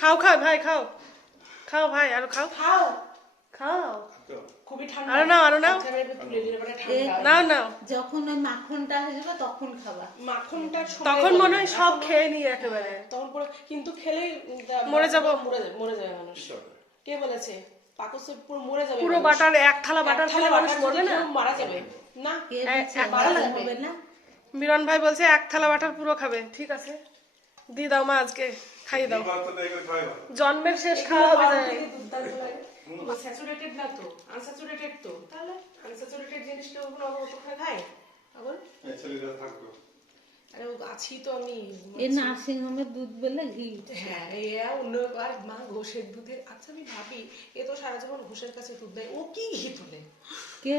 খাও খাও ভাই, খাও খাও ভাই, আরো খাও খাও খাও, খুবই ঠান্ডা। আরো নাও আরো নাও, তুলে দিলে পরে ঠান্ডা নাও নাও। যখন ওই মাখনটা হয়ে যাবে তখন খাবা। মাখনটা তখন মনে হয় সব খেয়ে নিই একেবারে, তখন পরে কিন্তু খেলেই মরে যাবো। মরে যাবে মানুষ। কে বলেছে? পাকস্থলী পুরো মরে যাবে পুরো মানুষ। বাটার এক থালা বাটার খেলে মানুষ মরবে না? মারা যাবে না। কে বলছে এক মারা থালা যাবে না? মিলন ভাই বলছে এক থালা বাটার পুরো খাবে। ঠিক আছে, দি দাও মা, আজকে খাইয়ে দাও, জন্মের শেষ খাওয়া হবে যায়। স্যাচুরেটেড না তো, আনস্যাচুরেটেড তো। তাহলে আনস্যাচুরেটেড জিনিসটা ওগুলো অত খায় আবার। আরে আছি তো আমি। এই নার্সিং হোমের দুধ বেলে ঘি। হ্যাঁ, অন্য আর মা ঘোষের দুধের। আচ্ছা আমি ভাবি, এ তো সারা জীবন ঘোষের কাছে দুধ দেয়, ও কি ঘি তোলে? কে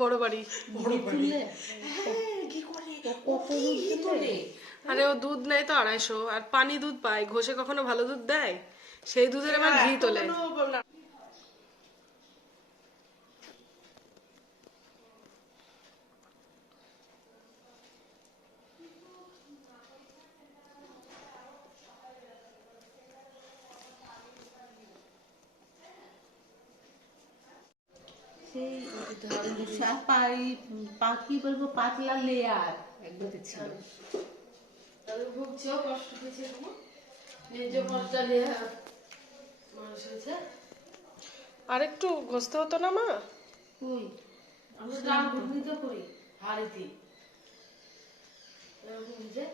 বড় বাড়ি বড় বাড়ি। তুলে? হ্যাঁ, ঘি করে। ও কত কি ঘি তোলে? আরে ও দুধ নেয় তো 250, আর পানি দুধ পায়, ঘষে কখনো ভালো দুধ দেয়? সেই দুধের আবার ঘি তোলে। সেই পাখি বলবো পাতলা লেয়ার একবারে ছিল। তাদের ভুগছেও কষ্ট পেয়েছে, নিজ কষ্টটা লেয়ার মানুষ হয়েছে। আর একটু ঘষতে হতো না মা? ওই আমরা রাম ঘুমিতে করি হাড়িতে এরকম যে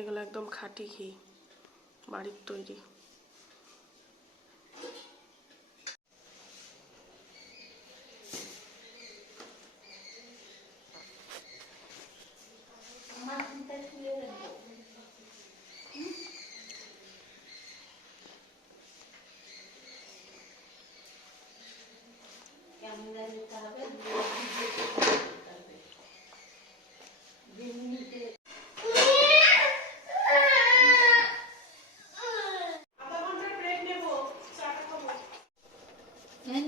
এগুলো একদম খাঁটি ঘি, বাড়ির তৈরি।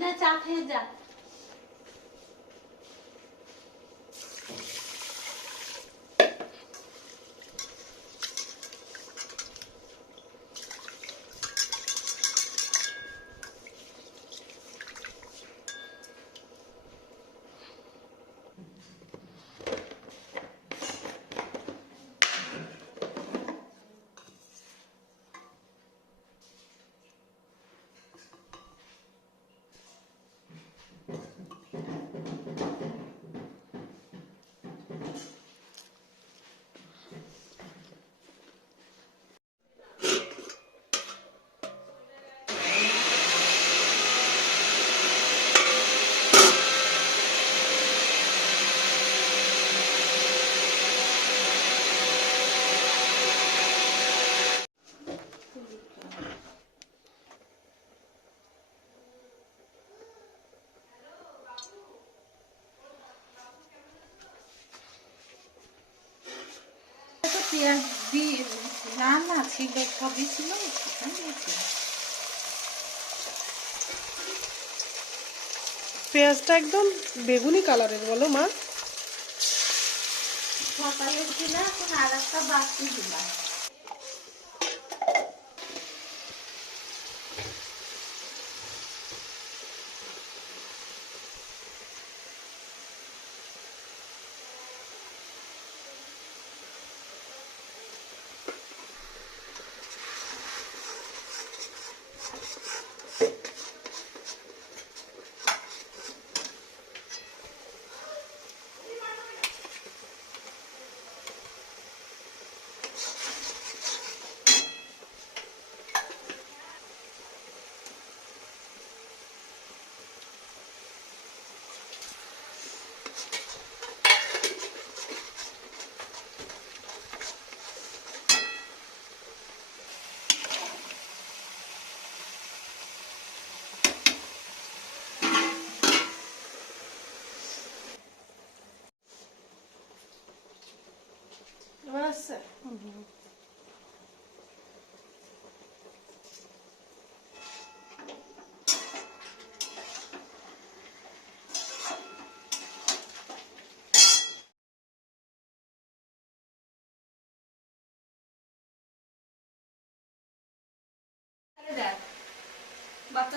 না চা খেয়ে যা। পেঁয়াজ দিয়ে রান্না ছিল, সবই ছিল। পেঁয়াজটা একদম বেগুনি কালারের, বলো মা? সকালে ছিল, এখন আর একটা বাকি দিলাম।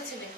মাছটা ছেড়ে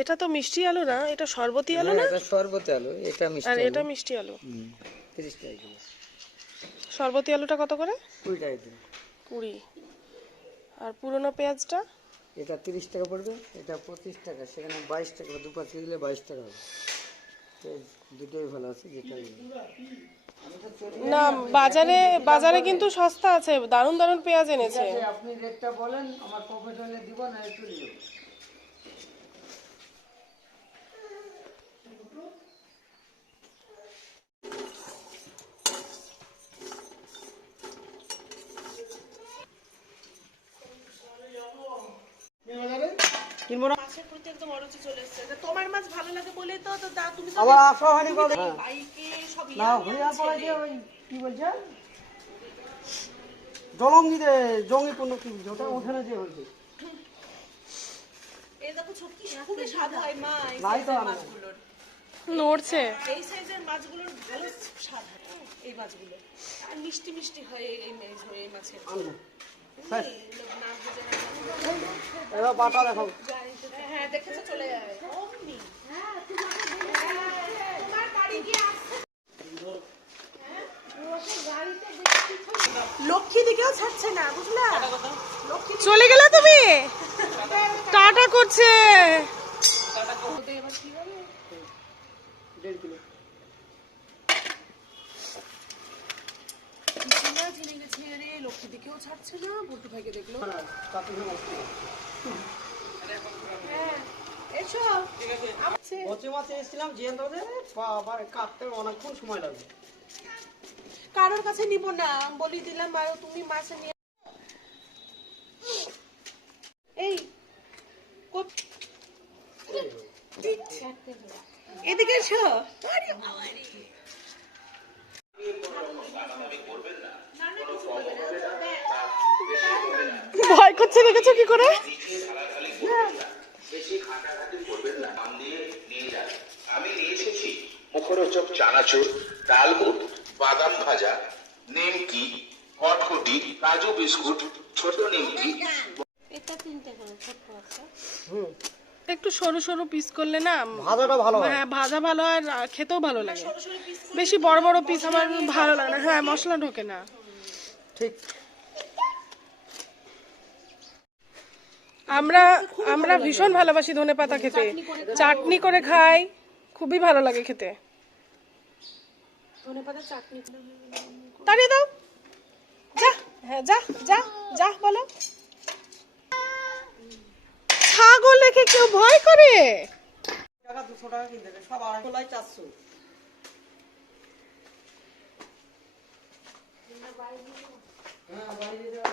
এটা তো মিষ্টি আলু না, এটা শরবতি আলু না? এটা শরবতি আলু, এটা আর মিষ্টি এটা আলু। মিষ্টি আলু। 30 টাকা কিলো। শরবতি আলুটা কত করে? 20 টাকা কিলো। 20। আর পুরনো পেঁয়াজটা? এটা 30 টাকা পড়বে, এটা 25 টাকা, সেখানে 22 টাকা, 2 পাঁচ দিলে 22 টাকা হবে। তো দুটোই ভালো আছে, যেটা না, বাজারে বাজারে কিন্তু সস্তা আছে, দারুণ দারুণ পেঁয়াজ এনেছে। আপনি রেটটা বলেন, আমার প্রফিট হলে দিব, না একটু দিব। মাছের প্রতি একদম অরুচি চলে এসেছে। তা তোমার মাছ ভালো লাগে বলেই তো তুমি তো আমার আসা হয়নি কবে? বাইকে সব না, ঘুরিয়া পড়ে যে ওই কি বলছে জলঙ্গিতে জঙ্গি পণ্য কি বলছে, ওটা ওখানে যে হয়েছে। এই দেখো ছোট্ট খুবই স্বাদ হয় মা এই নাই তো যে আমি। মাছগুলোর। নড়ছে। এই সাইজের মাছগুলোর ভালো স্বাদ হয়, এই মাছগুলো আর মিষ্টি মিষ্টি হয় এই মাছের। না ভেজে রান্না এবার বাটা দেখো। হ্যাঁ দেখেছো, চলে যায় অমনি। তোমার গাড়ি গিয়ে আসছে, লক্ষ্মী দিকেও ছাড়ছে না, বুঝলা? লক্ষ্মী চলে গেলে তুমি? টাটা করছে। দিকে এবার কি হবে? 1.5 কিলো। পিছনটা জেনে গেছে, আরে লক্ষ্মী দিকেও ছাড়ছে না, বল্টু ভাইকে দেখলো। হ্যাঁ এসো। আছে। কচি মাছ এসেছিলাম জিয়ান দাদা, বাবা কাটতে অনেকক্ষণ সময় লাগবে। কারোর কাছে নিব না, বলি দিলাম আর তুমি মাছ নিয়ে। এই এদিকে এসো। আরে বাবা রে। ভয় করছে, দেখেছো কি করে? আমি নিয়ে এসেছি মুখরোচক চানাচুর, ডাল বুট, বাদাম ভাজা, নিমকি, কটকটি, কাজু বিস্কুট, ছোট নিমকি। এটা 3টে করে ছোট্ট একটা। একটু সরু সরু পিস করলে না ভাজাটা ভালো হয়। হ্যাঁ, ভাজা ভালো হয় আর খেতেও ভালো লাগে। বেশি বড় বড় পিস আমার ভালো লাগে না। হ্যাঁ, মশলা ঢোকে না। ঠিক। আমরা আমরা ভীষণ ভালোবাসি ধনেপাতা খেতে, চাটনি করে খাই, খুবই ভালো লাগে খেতে। ধনেপাতা চাটনি তাড়িয়ে দাও, যা। হ্যাঁ, যা যা যা, বলো। ছাগল রেখে কেউ ভয় করে? টাকা 200 টাকা কিনতে হবে, সব 250 400। হ্যাঁ, বাইরে যাওয়া